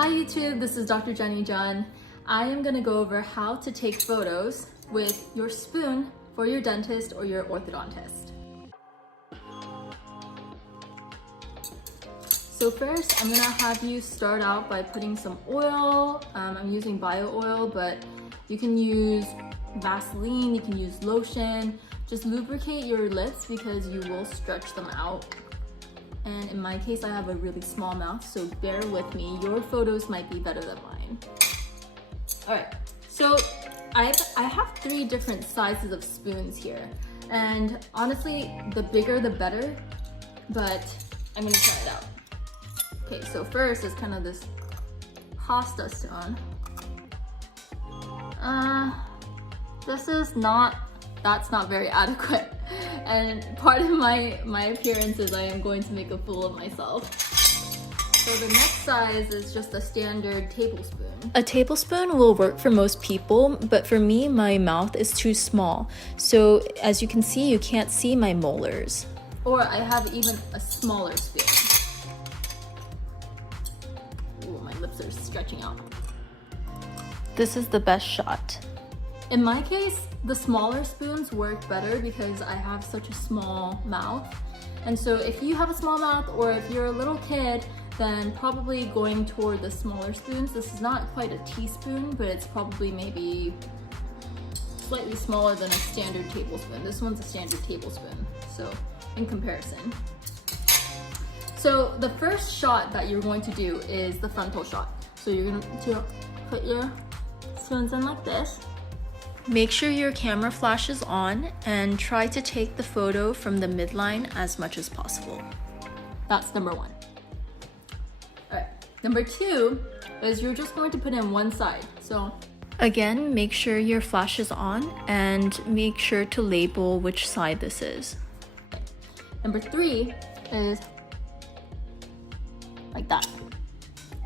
Hi YouTube, this is Dr. Jenny John. I am going to go over how to take photos with your spoon for your dentist or your orthodontist. So first, I'm going to have you start out by putting some oil. I'm using bio oil, but you can use Vaseline, you can use lotion. Just lubricate your lips because you will stretch them out. And in my case, I have a really small mouth, so bear with me. Your photos might be better than mine. All right, so I have 3 different sizes of spoons here. And honestly, the bigger the better, but I'm gonna try it out. Okay, so first is kind of this pasta spoon. That's not very adequate. And part of my appearance is I am going to make a fool of myself. So the next size is just a standard tablespoon. A tablespoon will work for most people, but for me, my mouth is too small. So as you can see, you can't see my molars. Or I have even a smaller spoon. Ooh, my lips are stretching out. This is the best shot. In my case, the smaller spoons work better because I have such a small mouth. And so if you have a small mouth or if you're a little kid, then probably going toward the smaller spoons. This is not quite a teaspoon, but it's probably maybe slightly smaller than a standard tablespoon. This one's a standard tablespoon, so in comparison. So the first shot that you're going to do is the frontal shot. So you're going to put your spoons in like this. Make sure your camera flash is on and try to take the photo from the midline as much as possible. That's number 1. All right, number 2 is you're just going to put in one side. So again, make sure your flash is on and make sure to label which side this is. Okay. Number 3 is like that.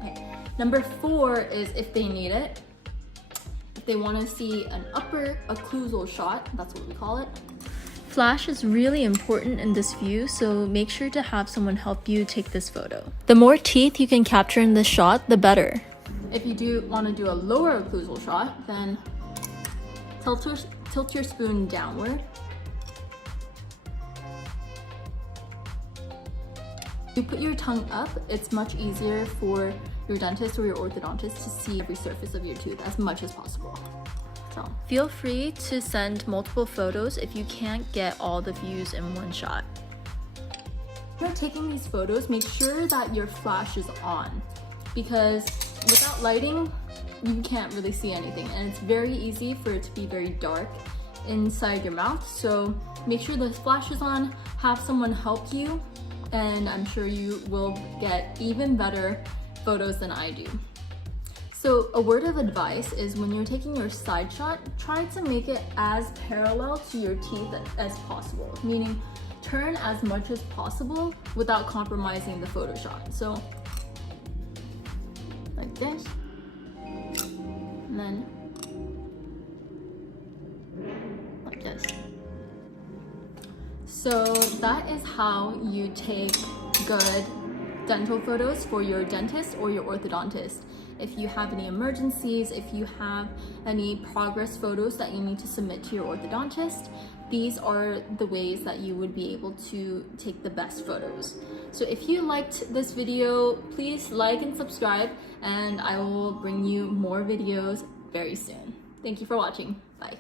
Okay. Number 4 is if they need it. If they want to see an upper occlusal shot, that's what we call it. Flash is really important in this view, so make sure to have someone help you take this photo. The more teeth you can capture in this shot, the better. If you do want to do a lower occlusal shot, then tilt your spoon downward. If you put your tongue up, it's much easier for your dentist or your orthodontist to see every surface of your tooth as much as possible. So feel free to send multiple photos if you can't get all the views in one shot. When you're taking these photos, make sure that your flash is on because without lighting, you can't really see anything, and it's very easy for it to be very dark inside your mouth. So make sure the flash is on, have someone help you, and I'm sure you will get even better photos than I do. So a word of advice is when you're taking your side shot, try to make it as parallel to your teeth as possible, meaning turn as much as possible without compromising the photo shot. So like this, and then like this. So that is how you take good dental photos for your dentist or your orthodontist. If you have any emergencies, if you have any progress photos that you need to submit to your orthodontist, these are the ways that you would be able to take the best photos. So if you liked this video, please like and subscribe, and I will bring you more videos very soon. Thank you for watching. Bye.